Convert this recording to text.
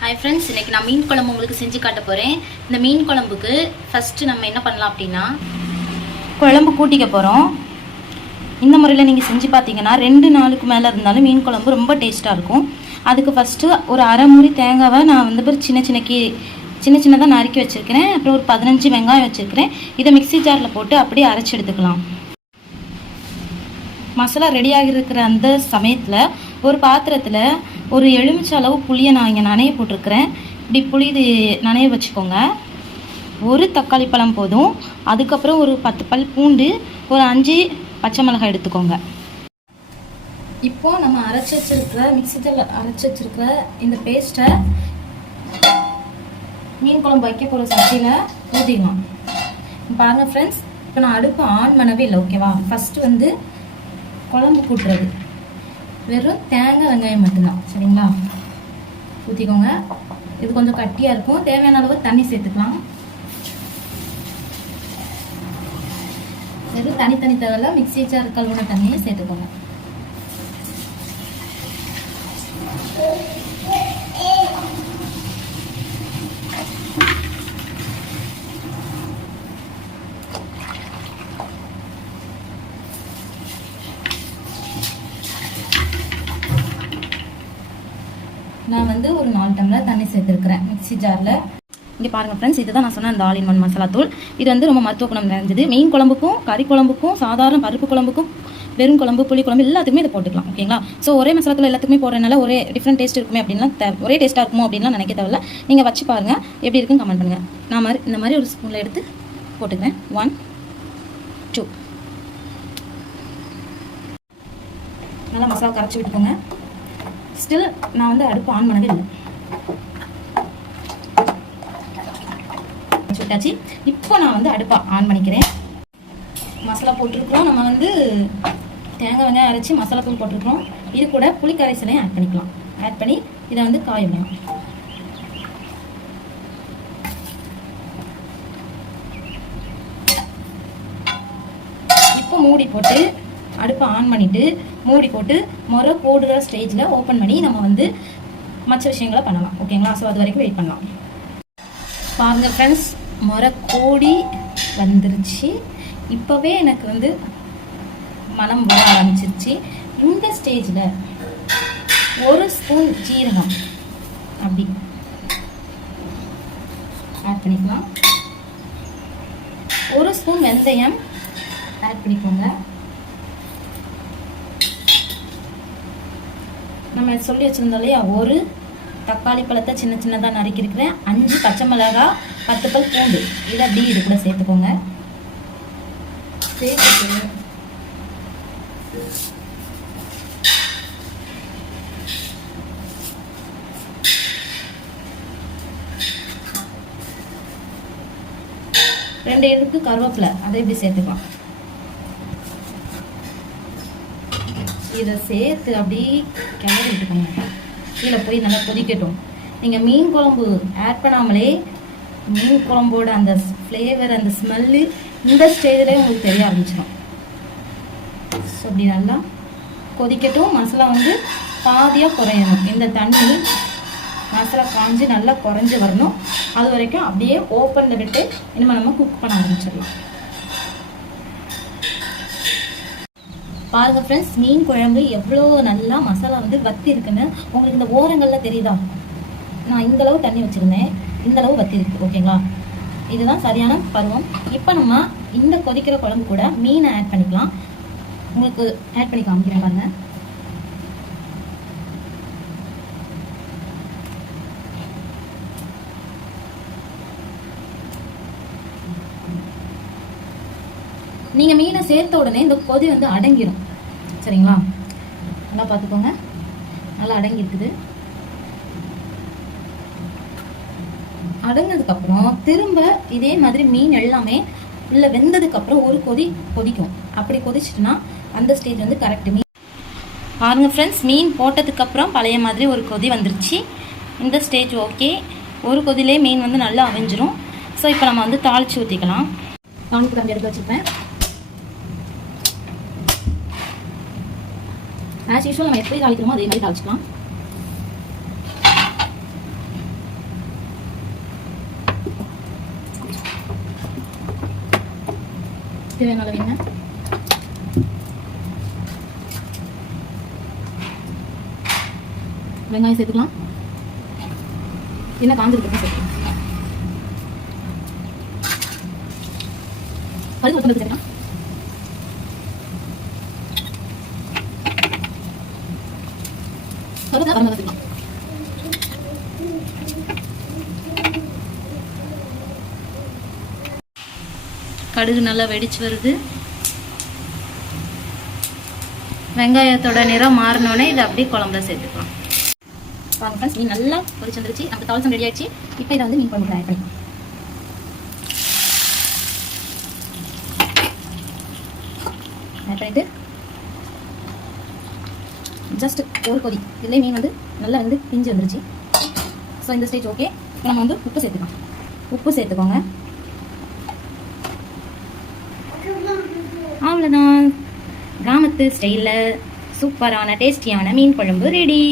Hi friends, இன்னைக்கு நான் மீன் குழம்பு உங்களுக்கு செஞ்சு காட்ட போறேன். இந்த மீன் குழம்புக்கு ஃபர்ஸ்ட் நம்ம என்ன பண்ணலாம் அப்படினா குழம்பு கூட்டிக்க போறோம். இந்த முறையில் நீங்க செஞ்சு பாத்தீங்கன்னா 2 நாளுக்கு மேல இருந்தாலும் மீன் குழம்பு ரொம்ப டேஸ்டா இருக்கும். அதுக்கு ஃபர்ஸ்ட் ஒரு அரை மூடி தேங்காவை நான் வந்து சின்ன சின்னதா நறுக்கி வச்சிருக்கேன். அப்புறம் ஒரு 15 வெங்காயம் வச்சிருக்கேன். இதை மிக்ஸி ஜார்ல போட்டு அப்படியே அரைச்சு எடுத்துக்கலாம். மசாலா ரெடி ஆகிருக்கிற அந்த சமயத்தில் ஒரு பாத்திரத்தில் ஒரு எலுமிச்சை அளவு புளியை நான் இங்கே நனைய போட்டிருக்கிறேன். இப்படி புளி நனைய வச்சுக்கோங்க. ஒரு தக்காளி பழம் போதும். அதுக்கப்புறம் ஒரு 10 பல் பூண்டு, ஒரு 5 பச்சை மிளகாய் எடுத்துக்கோங்க. இப்போது நம்ம மிக்ஸி ஜாரில் அரைச்சி வச்சிருக்கிற இந்த பேஸ்ட்டை மீன் குழம்பு வைக்க போகிற சட்டியில் ஊற்றிடலாம். பாருங்கள் ஃப்ரெண்ட்ஸ், இப்போ நான் அடுப்பு ஆன் பண்ணவே இல்லை. ஓகேவா? ஃபஸ்ட்டு வந்து குழம்பு கூட்டுறது வெறும் தேங்காய் வெங்காயம் மட்டும்தான். சரிங்களா? ஊற்றிக்கோங்க. இது கொஞ்சம் கட்டியாக இருக்கும். தேவையான அளவு தண்ணி சேர்த்துக்கலாம். வெறும் தனி தேவையில்ல, மிக்ஸி ஜார் கழுவுன தண்ணியை சேர்த்துக்கோங்க. நான் வந்து ஒரு 4 டம்ளர் தண்ணி சேர்த்துருக்கிறேன் மிக்ஸி ஜாரில். இங்கே பாருங்கள் ஃப்ரெண்ட்ஸ், இதுதான் நான் சொன்ன அந்த ஆல் இன் ஒன் மசாலா தூள். இது வந்து ரொம்ப மருத்துவ குணம் நிறைஞ்சது. மீன் குழம்புக்கும் கறி குழம்புக்கும் சாதாரண பருப்பு குழம்புக்கும் வெறும் குழம்பு புளி குழம்பு எல்லாத்துக்குமே இதை போட்டுக்கலாம். ஓகேங்களா? ஸோ ஒரே மசாலா தூள் எல்லாத்துக்குமே போடுறதுனால ஒரே டிஃப்ரெண்ட் டேஸ்ட் இருக்குமே அப்படின்லாம் ஒரே டேஸ்ட்டாக இருக்குமோ அப்படின்லாம் நினைக்க தேவையில்ல. நீங்கள் வச்சு பாருங்கள், எப்படி இருக்குன்னு கமெண்ட் பண்ணுங்கள். நான் இந்த மாதிரி ஒரு ஸ்பூனில் எடுத்து போட்டுக்கிறேன். 1 2 நல்லா மசாலா கரைச்சி விட்டுக்கோங்க. ஸ்டில் நான் வந்து அடுப்பு ஆன் பண்ணவே இல்லை. விட்டாச்சு. இப்போ நான் வந்து அடுப்பை ஆன் பண்ணிக்கிறேன். மசாலா போட்டிருக்கிறோம். நம்ம வந்து தேங்காய் வெங்காயம் அரைச்சி மசாலா தூள் போட்டிருக்கிறோம். இது கூட புளி கரைசலையும் ஆட் பண்ணிக்கலாம். ஆட் பண்ணி இதை வந்து காய விடலாம். இப்போ மூடி போட்டு அடுப்பை ஆன் பண்ணிவிட்டு மூடி போட்டு முறை போடுற ஸ்டேஜில் ஓப்பன் பண்ணி நம்ம வந்து மற்ற விஷயங்களை பண்ணலாம். ஓகேங்களா? ஸோ அது வரைக்கும் வெயிட் பண்ணலாம். பாருங்கள் ஃப்ரெண்ட்ஸ், முறை கோடி வந்துருச்சு. இப்போவே எனக்கு வந்து மனம் வர ஆரம்பிச்சிருச்சு. இந்த ஸ்டேஜில் 1 ஸ்பூன் ஜீரகம் அப்படி ஆட் பண்ணிக்கலாம். 1 ஸ்பூன் வெந்தயம் ஆட் பண்ணிக்கோங்க. நம்ம சொல்லி வச்சுருந்தோம் இல்லையா, ஒரு தக்காளி பழத்தை சின்னதாக நறுக்கிருக்கிறேன். 5 பச்சை மிளகாய், 10 பல் பூண்டு. இதை அப்படி இது கூட சேர்த்துக்கோங்க. சேர்த்துட்டு ரெண்டு எடுத்து கருவேப்பிலை அதை இப்படி சேர்த்துக்கலாம். இதை சேர்த்து அப்படி கிளறி விட்டுக்கோங்க. கீழே போய் நல்லா கொதிக்கட்டும். நீங்கள் மீன் குழம்பு ஆட் பண்ணாமலே மீன் குழம்போட அந்த ஃப்ளேவர், அந்த ஸ்மெல்லு இந்த ஸ்டேஜ்லேயே உங்களுக்கு தெரிய ஆரம்பிச்சிடும். ஸோ அப்படி நல்லா கொதிக்கட்டும். மசாலா வந்து பாதியாக குறையணும். இந்த தண்ணி மசாலா காஞ்சி நல்லா குறைஞ்சி வரணும். அது வரைக்கும் அப்படியே ஓப்பனில் விட்டு இனிமேல் நம்ம குக் பண்ண ஆரம்பிச்சிடலாம். பாருங்கள் ஃப்ரெண்ட்ஸ், மீன் குழம்பு எவ்வளோ நல்லா மசாலா வந்து வத்தி இருக்குன்னு உங்களுக்கு இந்த ஓரங்களில் தெரியுதா? நான் இந்தளவு தண்ணி வச்சுருந்தேன், இந்தளவு வத்தி இருக்கு. ஓகேங்களா? இதுதான் சரியான பருவம். இப்போ நம்ம இந்த கொதிக்கிற குழம்பு கூட மீனை ஆட் பண்ணிக்கலாம். உங்களுக்கு ஆட் பண்ணி காமிக்கிறேன் பாருங்க. நீங்கள் மீனை சேர்த்த உடனே இந்த கொதி வந்து அடங்கிடும். சரிங்களா? நல்லா பார்த்துக்கோங்க. நல்லா அடங்கி இருக்குது. அடங்கினதுக்கப்புறம் திரும்ப இதே மாதிரி மீன் எல்லாமே இல்லை வெந்ததுக்கப்புறம் ஒரு கொதிக்கும். அப்படி கொதிச்சிட்டுனா அந்த ஸ்டேஜ் வந்து கரெக்ட். மீன் பாருங்கள் ஃப்ரெண்ட்ஸ், மீன் போட்டதுக்கப்புறம் பழைய மாதிரி ஒரு கொதி வந்துருச்சு. இந்த ஸ்டேஜ் ஓகே. ஒரு கொதிலே மீன் வந்து நல்லா அவிஞ்சிரும். ஸோ இப்போ நம்ம வந்து தாளித்து ஊற்றிக்கலாம். தாளிப்பு கம்பி எடுத்து வச்சுருப்பேன். ஆஸ் யூஷுவல் நம்ம எப்படி தாளிக்கிறோமோ அதே மாதிரி தாளிச்சுக்கலாம். தேவையான அளவு எண்ணெய், வெங்காயம் சேர்த்துக்கலாம். எண்ணெய் காஞ்சிருக்கு சேர்த்துக்கலாம். கடுகு உளுத்தம் சேர்த்துக்கலாம். கருவேப்பிலை வரமிளகாய் சேர்த்துக்கலாம். கடுகு நல்லா வெடிச்சு வருது. வெங்காயத்தோட நிறம் மாறினோடனே இதை அப்படியே குழம்புல சேர்த்துக்கலாம். பாருங்க ஃப்ரெண்ட்ஸ், மீன் நல்லா பொரிச்சு வந்துருச்சு. நமக்கு தவசம் ரெடி ஆயிடுச்சு. இப்போ இதை வந்து மீன் குழம்புல ஆட் பண்ணிக்கலாம். ஆட் பண்ணிட்டு ஜஸ்ட் ஒரு கொதி. இதுலேயே மீன் வந்து நல்லா வந்து பிஞ்சு வந்துருச்சு. ஸோ இந்த ஸ்டேஜ் ஓகே. இப்போ நம்ம வந்து உப்பு சேர்த்துக்கலாம். உப்பு சேர்த்துக்கோங்க. அவ்வளோதான், கிராமத்து ஸ்டைலில் சூப்பரான டேஸ்டியான மீன் குழம்பு ரெடி.